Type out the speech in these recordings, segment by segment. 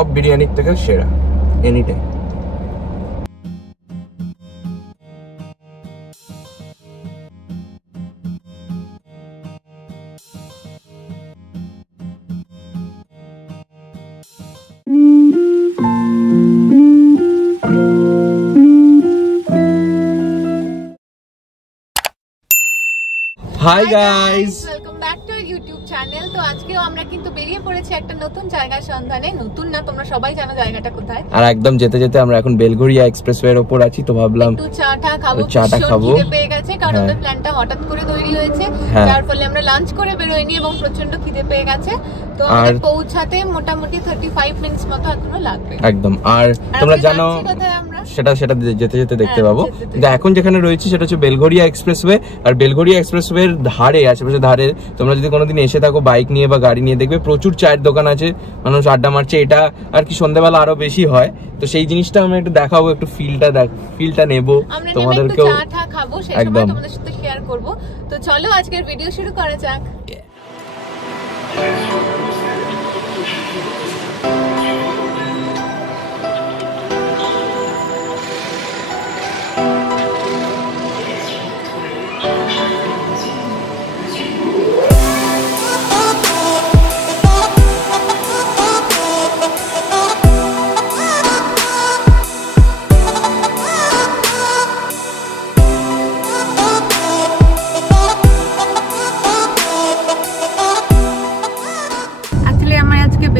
সব বিরিয়ানির থেকে সেরা any time. Hi guys, welcome back to YouTube channel. তো আজকেও আমরা কিন্তু বেরিয়ে পড়েছি একটা নতুন জায়গার সন্ধানে। নতুন না, তোমরা সবাই জানো জায়গাটা কোথায়। আর একদম যেতে যেতে আমরা এখন বেলঘরিয়া এক্সপ্রেসওয়ে এর উপর আছি, তো ভাবলাম একটু চাটা খাবো। খিদে পেয়ে গেছে কারণ আমাদের প্ল্যানটা হঠাৎ করে তৈরি হয়েছে, যার ফলে আমরা লাঞ্চ করে বেরোইনি এবং প্রচন্ড খিদে পেয়ে গেছে। তো আমাদের পৌঁছাতে মোটামুটি 35 মিনিটস মতো এখনো লাগবে। একদম। আর তোমরা জানো সেটা যেতে যেতে দেখতে পাবো। কিন্তু এখন যেখানে রয়েছে সেটা হচ্ছে বেলঘরিয়া এক্সপ্রেসওয়ে। আর বেলঘরিয়া এক্সপ্রেসওয়ে এর ধারে, আশেপাশে ধারে তোমরা যদি কোনোদিন এসে থাকো বাইক নিয়ে বা গাড়ি নিয়ে, দেখবে প্রচুর চায়ের দোকান আছে, মানুষ আড্ডা মারছে। এটা আর কি সন্ধ্যাবেলা আরো বেশি হয়, তো সেই জিনিসটা আমরা একটু দেখাবো, একটু ফিলটা নেবো তোমাদেরকেও, চা খাবো, সেই সময় তোমাদের সাথে শেয়ার করব। তো চলো আজকের ভিডিও শুরু করা যাক।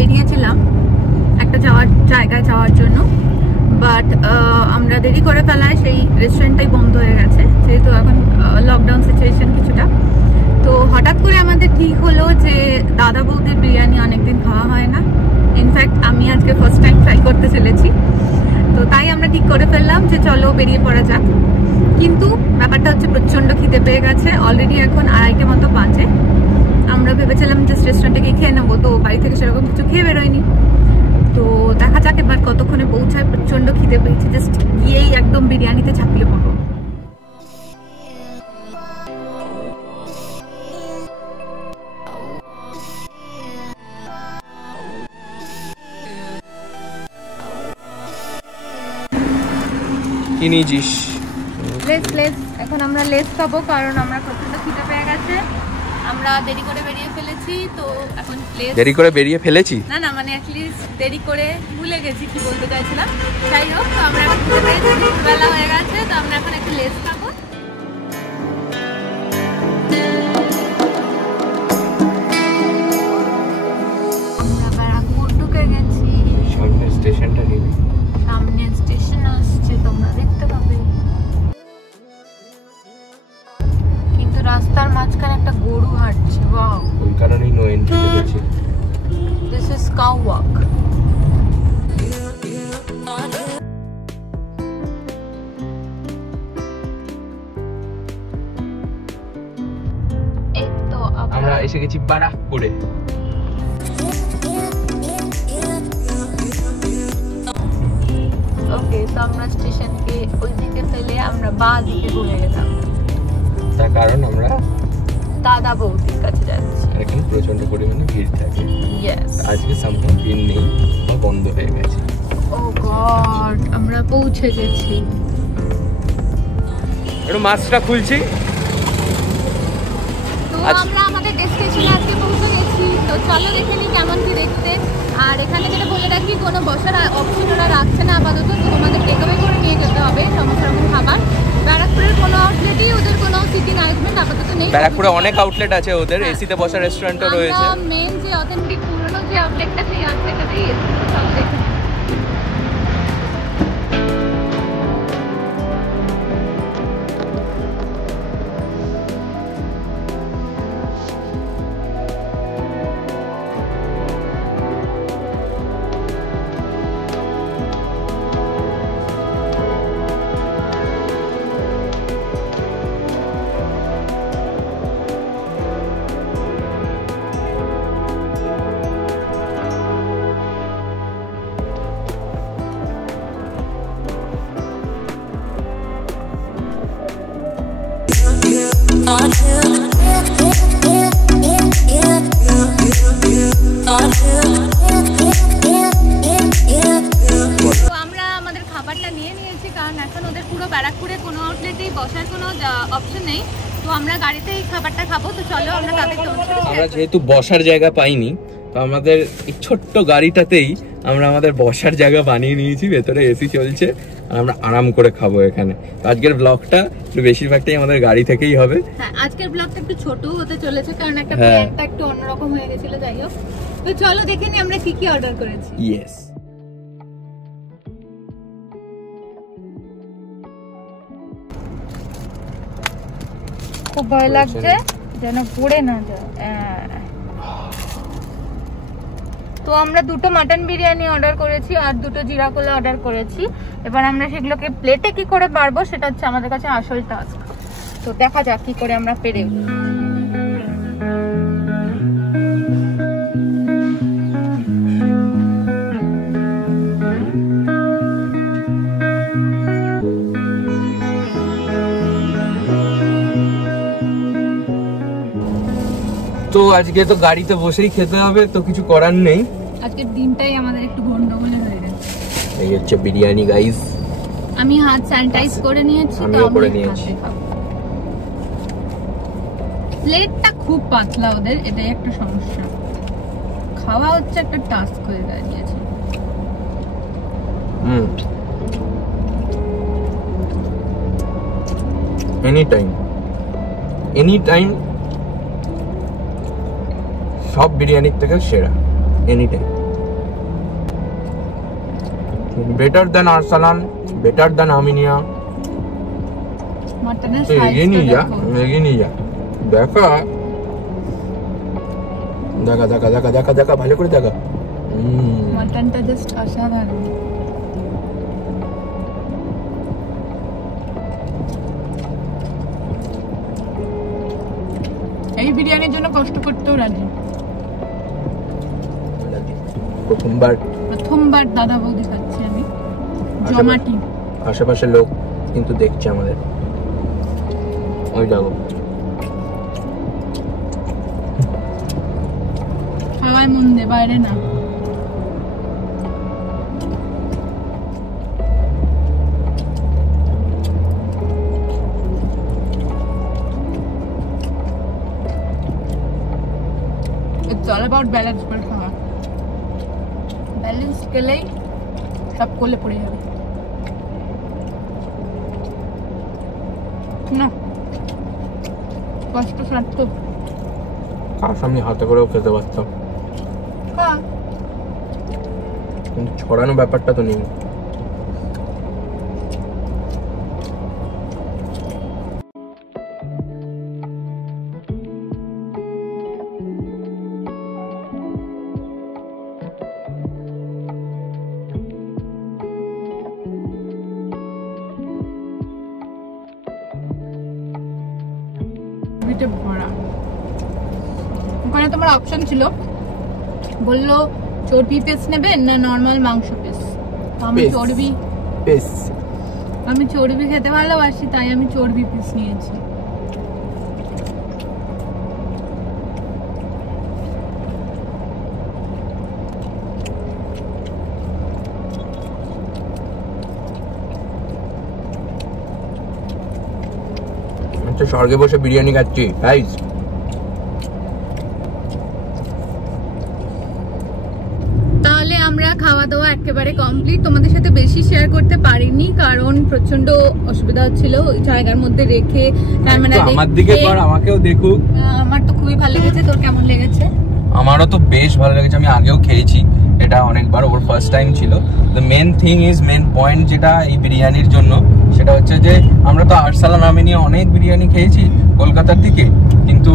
বেরিয়েছিলাম একটা জায়গায় যাওয়ার জন্য, বাট আমরা দেরি করে ফেলায় সেই রেস্টুরেন্টটাই বন্ধ হয়ে গেছে, যেহেতু এখন লকডাউন সিচুয়েশন কিছুটা। তো হঠাৎ করে আমাদের ঠিক হলো যে দাদা বৌদির বিরিয়ানি অনেকদিন খাওয়া হয় না, ইনফ্যাক্ট আমি আজকে ফার্স্ট টাইম ট্রাই করতে চলেছি। তো তাই আমরা ঠিক করে ফেললাম যে চলো বেরিয়ে পড়া যাক। কিন্তু ব্যাপারটা হচ্ছে প্রচন্ড খিদে পেয়ে গেছে, অলরেডি এখন 2:30 মতো বাজে। আমরা ভেবেছিলাম জাস্ট রেস্টুরেন্টে গিয়ে খেয়ে নেবো, তো বাড়ি থেকে সেরকম কিছু খেয়ে বেরোয়নি। তো দেখা যাক এবার কতক্ষণে পৌঁছায়, প্রচন্ড খিদে পেয়েছে, জাস্ট গিয়েই একদম বিরিয়ানিতে ঝাঁপিয়ে পড়বো। কি নিয়েছিস? লেস এখন আমরা লেস খাবো, কারণ আমরা প্রচন্ড খিদে পেয়ে গেছে। আমরা দেরি করে বেরিয়ে ফেলেছি, তো এখন দেরি করে বেরিয়ে ফেলেছি না মানে অ্যাটলিস্ট দেরি করে ভুলে গেছি কি বলতে চাইছিলাম। যাই হোক, তো আমরা এখন খিদে পেয়েছি, দুপুরবেলা হয়ে গেছে, তো আমরা এখন একটু লেস খাবো। আমরা ব্যারাকপুর ঢুকে গেছি। সামনে স্টেশনটা নিবি, সামনে স্টেশন আসছে, তোমরা দেখতে পাবে। কিন্তু রাস্তার মাঝখানে একটা গরু হাঁটছে, ওয়াও, ওই কারণেই নো এন্ট্রি দিয়েছি। This is cow walk. এই তো আমরা এসে গেছি বারাকপুরে। ওকে, তো আমরা স্টেশনকে ওই দিকে ফেলে আমরা বাঁ দিকে ঘুরে গেলাম, তার কারণ আমরা দাদা বৌদির কাছে যাচ্ছি। এখানে প্রচন্ড পরিমাণে ভিড় থাকে। ইয়েস, আজকে সামহাও ভিড় নেই বা বন্ধ হয়ে গেছে। ও গড, আমরা পৌঁছে গেছি। একটু মাছটা খুলছি। তো আমরা আমাদের ডেস্টিনেশনে আজকে পৌঁছে গেছি। তো চলো দেখে নিই কেমন কি দেখতে। আর এখানে যেটা বলে রাখি, কোনো বসার অপশন ওরা রাখছে না আপাতত, তো তোমাদের টেকঅ্যাওয়ে করে নিয়ে যেতে হবে সমস্ত রকম খাবার। ব্যারাকপুরের কোনো আউটলেটই ওদের কোনো সিটিং অ্যারেঞ্জমেন্ট আপাতত নেই। ব্যারাকপুরে অনেক আউটলেট আছে ওদের, এসিতে বসার রেস্টুরেন্টও রয়েছে। মেইন যে অথেন্টিক পুরনো যে আউটলেটটা, সেই আউটলেটটাতেই সব দেখি। কারণ এখন ওদের পুরো ব্যারাকপুরে কোনো আউটলেটেই বসার কোনো অপশন নেই, তো আমরা গাড়িতে এই খাবারটা খাবো। তো চলো আমরা তাদের আমরা যেহেতু বসার জায়গা পাইনি, তো আমাদের এই ছোট্ট গাড়িটাতেই আমরা আমাদের বসার জায়গা বানিয়ে নিয়েছি, ভেতরে এসি চলছে আর আমরা আরাম করে খাবো এখানে। আজকের ব্লগটা একটু বেশিরভাগটাই আমাদের গাড়ি থেকেই হবে। হ্যাঁ, আজকের ব্লগটা একটু ছোট হতে চলেছে কারণ একটা প্ল্যানটা একটু অন্যরকম হয়ে গেছিল। যাই হোক, তো চলো দেখে নি আমরা কি কি অর্ডার করেছি। ইয়েস, খুব ভয় লাগছে যেন পড়ে না যায়। তো আমরা দুটো মাটন বিরিয়ানি অর্ডার করেছি আর দুটো জিরা কোলা অর্ডার করেছি। এবার আমরা সেগুলোকে প্লেটে কি করে পারবো সেটা হচ্ছে আমাদের কাছে আসল টাস্ক। তো দেখা যাক কি করে আমরা পেরে উঠি। তো আজকে তো গাড়িতে বসেই খেতে হবে, তো কিছু করার নেই। আজকের দিনটাই আমাদের একটু গন্ডগোলে হয়ে গেছে। এই হচ্ছে বিরিয়ানি গাইস। আমি হাত স্যানিটাইজ করে নিয়েছি, তো আমিও করে নিয়েছি। প্লেটটা খুব পাতলা ওদের, এটাই একটা সমস্যা। খাওয়া হচ্ছে একটা টাস্ক হয়ে দাঁড়িয়েছে। এনি টাইম সব বিরিয়ানির থেকে সেরা, any time better than Arsalan, better than Aminia. মাটনের এগিয়ে নিয়ে যা, এগিয়ে নিয়ে যা। দেখা দেখা দেখা দেখা দেখা দেখা ভালো করে দেখা। মাটনটা জাস্ট অসাধারণ। এই বিরিয়ানির জন্য কষ্ট করতেও রাজি। প্রথমবার দাদা বৌদি খাচ্ছি আমি, জমাটি। আশেপাশের লোক কিন্তু দেখছে আমাদের। ওই দেখো, খাওয়ায় মন দে, বাইরে না। It's all about balance पर खावा। बैलेंस के लिए सब कोले पड़े যাবে না, কষ্ট সাথে কার সামনে হাতে করেও খেতে পারতাম, হ্যাঁ, কিন্তু ছড়ানো ব্যাপারটা তো নেই। ভরা। ওখানে তোমার অপশন ছিল, বললো চর্বি পিস নেবে না নরমাল মাংস পিস। আমি চর্বি খেতে ভালোবাসি, তাই আমি চর্বি পিস নিয়েছি। স্বর্গে বসে বিরিয়ানি খাচ্ছি গাইস। তাহলে আমরা খাওয়া দাওয়া একেবারে কমপ্লিট। তোমাদের সাথে বেশি শেয়ার করতে পারিনি কারণ প্রচন্ড অসুবিধা হচ্ছিল ওই জায়গার মধ্যে রেখে ক্যামেরা দেখতে। আমার দিকে পর, আমাকেও দেখুক। আমার তো খুবই ভালো লেগেছে, তোর কেমন লেগেছে? আমারও তো বেশ ভালো লেগেছে, আমি আগেও খেয়েছি এটা অনেকবার, ওর ফার্স্ট টাইম ছিল। The main thing is, main point যেটা এই বিরিয়ানির জন্য, সেটা হচ্ছে যে আমরা তো আরসালান আমিনিয়া অনেক বিরিয়ানি খেয়েছি কলকাতার থেকে, কিন্তু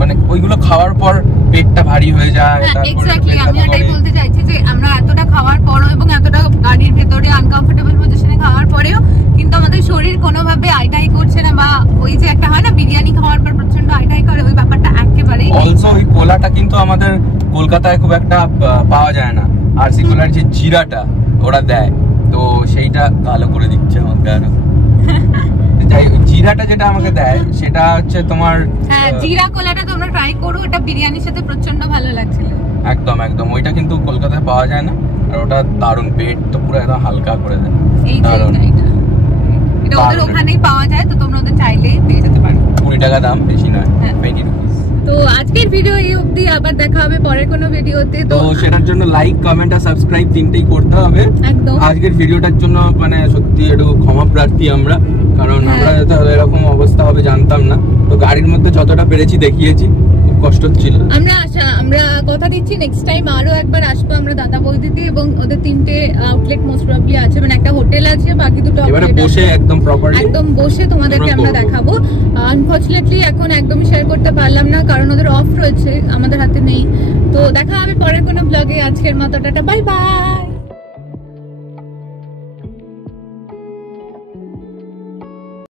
মানে ওইগুলো খাওয়ার পর পেটটা ভারী হয়ে যায়। এক্স্যাক্টলি, আমি এটাই বলতে চাইছি যে আমরা এতটা খাওয়ার পরও এবং এতটা গাড়ির ভেতরে আনকমফোর্টেবল পজিশনে খাওয়ার পরেও কিন্তু আমাদের শরীর কোনোভাবে আইটাই করছে না, বা ওই যে একটা হয় না বিরিয়ানি খাওয়ার পর প্রচন্ড আইটাই করে, ওই ব্যাপারটা একেবারেই। অলসো ওই কোলাটা কিন্তু আমাদের কলকাতায় খুব একটা পাওয়া যায় না, আর সি কোলার যে জিরাটা ওরা দেয়, তো সেইটা ভালো করে দিচ্ছে আমাকে আরো। জিরাটা যেটা আমাকে দেয় সেটা হচ্ছে তোমার, হ্যাঁ, জিরা কোলাটা তোমরা ট্রাই করো, ওটা বিরিয়ানির সাথে প্রচন্ড ভালো লাগছিল। একদম একদম, ওইটা কিন্তু কলকাতায় পাওয়া যায় না, আর ওটা দারুণ, পেট তো পুরো একদম হালকা করে দেয়। এই এটা ওদের ওখানেই পাওয়া যায়, তো তোমরা ওদের চাইলেই পেয়ে যেতে পারো। 20 টাকা দাম, বেশি নয়, 20 রুপিস। তো আজকের ভিডিও এই অবধি, আবার দেখা হবে পরের কোনো ভিডিওতে। তো সেটার জন্য লাইক, কমেন্ট আর সাবস্ক্রাইব তিনটেই করতে হবে একদম। আজকের ভিডিওটার জন্য মানে সত্যি একটু ক্ষমা প্রার্থী আমরা, কারণ আমরা এরকম অবস্থা হবে জানতাম না। তো গাড়ির মধ্যে যতটা পেরেছি দেখিয়েছি, খুব কষ্ট ছিল। আমরা কথা দিচ্ছি নেক্সট টাইম আরো একবার আসবো আমরা দাদা বৌদিদি, এবং ওদের 3টে আউটলেট মোস্ট প্রবাবলি আছে, মানে একটা হোটেল আছে, বাকি দুটো এবারে বসে একদম প্রপারলি একদম বসে তোমাদেরকে আমরা দেখাবো। আনফরচুনেটলি এখন একদমই শেয়ার করতে পারলাম না, কারণ ওদের অফ রয়েছে, আমাদের হাতে নেই। তো দেখা হবে পরের কোনো ব্লগে। আজকের মতো টাটা, বাই বাই।